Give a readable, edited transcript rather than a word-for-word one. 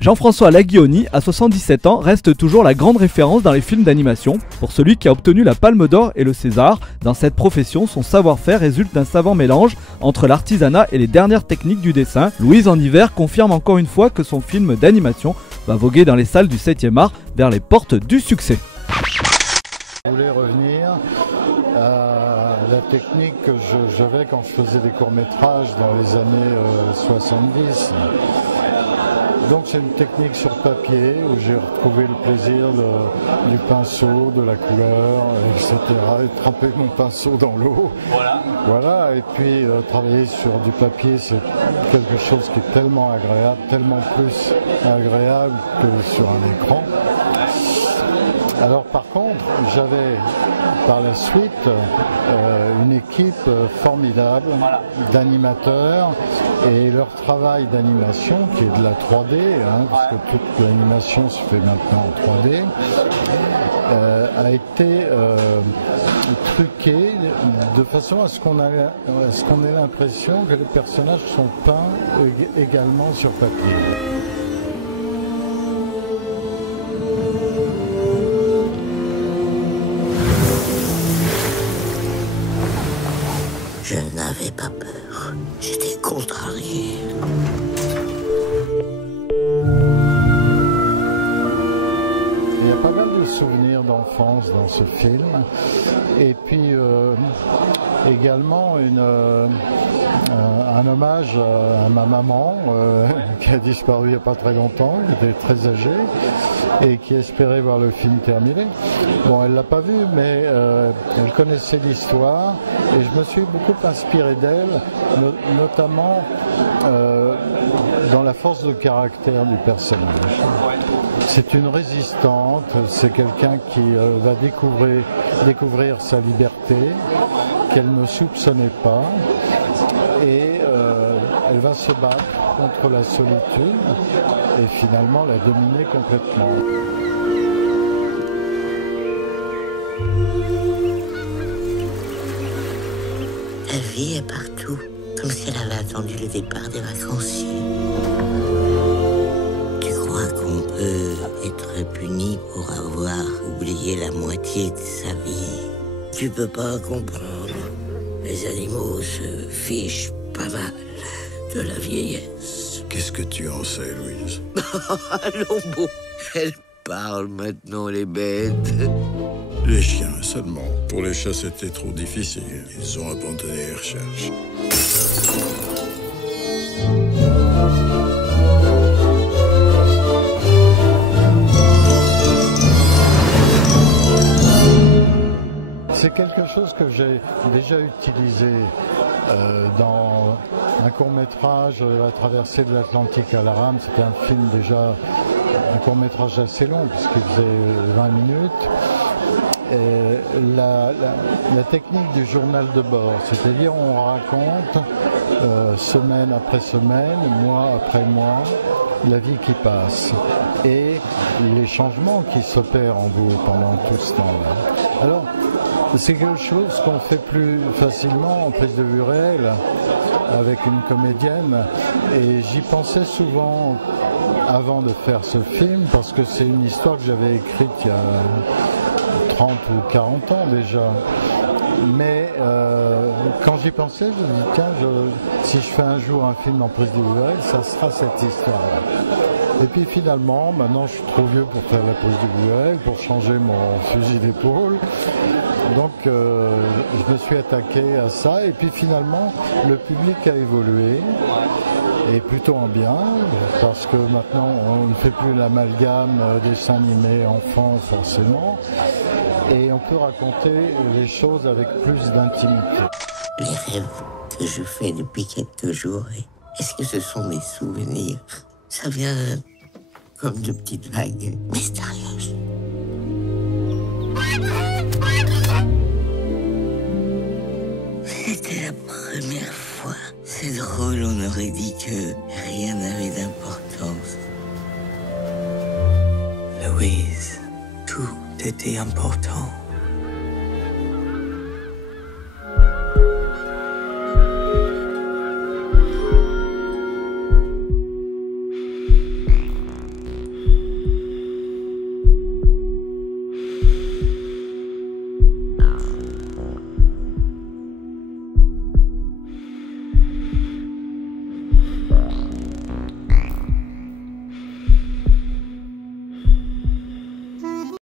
Jean-François Laguioni, à 77 ans, reste toujours la grande référence dans les films d'animation. Pour celui qui a obtenu la Palme d'Or et le César, dans cette profession, son savoir-faire résulte d'un savant mélange entre l'artisanat et les dernières techniques du dessin. Louise en hiver confirme encore une fois que son film d'animation va voguer dans les salles du 7e art vers les portes du succès. Je voulais revenir à la technique que j'avais quand je faisais des courts-métrages dans les années 70. Donc c'est une technique sur papier où j'ai retrouvé le plaisir du pinceau, de la couleur, etc. Et tremper mon pinceau dans l'eau. Voilà. Et puis travailler sur du papier, c'est quelque chose qui est tellement agréable, tellement plus agréable que sur un écran. Alors par contre, j'avais par la suite une équipe formidable d'animateurs et leur travail d'animation, qui est de la 3D, parce que toute l'animation se fait maintenant en 3D, a été truqué de façon à ce qu'on ait l'impression que les personnages sont peints également sur papier. Je n'avais pas peur, j'étais contrarié. Il y a pas mal de souvenirs d'enfance dans ce film, et puis également un hommage à ma maman qui a disparu il n'y a pas très longtemps, qui était très âgée et qui espérait voir le film terminé. Bon, elle l'a pas vu, mais elle connaissait l'histoire et je me suis beaucoup inspiré d'elle, notamment dans la force de caractère du personnage. C'est une résistante, c'est quelqu'un qui va découvrir sa liberté, qu'elle ne soupçonnait pas, et elle va se battre contre la solitude et finalement la dominer complètement. La vie est partout, comme si elle avait attendu le départ des vacanciers. Tu crois qu'on peut être puni pour avoir oublié la moitié de sa vie? Tu peux pas comprendre. Les animaux se fichent pas mal de la vieillesse. Qu'est-ce que tu en sais, Louise? Allons bon, elles parlent maintenant, les bêtes. Les chiens seulement. Pour les chats, c'était trop difficile. Ils ont abandonné les recherches. C'est quelque chose que j'ai déjà utilisé dans un court-métrage, La traversée de l'Atlantique à la rame. C'était un film déjà, un court-métrage assez long puisqu'il faisait 20 minutes. Et la technique du journal de bord, c'est-à-dire on raconte semaine après semaine, mois après mois, la vie qui passe et les changements qui s'opèrent en vous pendant tout ce temps-là. Alors, c'est quelque chose qu'on fait plus facilement en prise de vue réelle avec une comédienne, et j'y pensais souvent avant de faire ce film parce que c'est une histoire que j'avais écrite il y a 30 ou 40 ans déjà. Mais quand j'y pensais, je me dis tiens, si je fais un jour un film en prise de vue réelle, ça sera cette histoire-là. Et puis finalement, maintenant je suis trop vieux pour faire la prise de vue réelle, pour changer mon fusil d'épaule. Donc je me suis attaqué à ça, et puis finalement le public a évolué, et plutôt en bien, parce que maintenant on ne fait plus l'amalgame dessin animé enfant forcément, et on peut raconter les choses avec plus d'intimité. Les rêves que je fais depuis quelques jours, est-ce que ce sont mes souvenirs? Ça vient comme de petites vagues mystérieuses. C'était la première fois. C'est drôle, on aurait dit que rien n'avait d'importance. Louise, tout était important.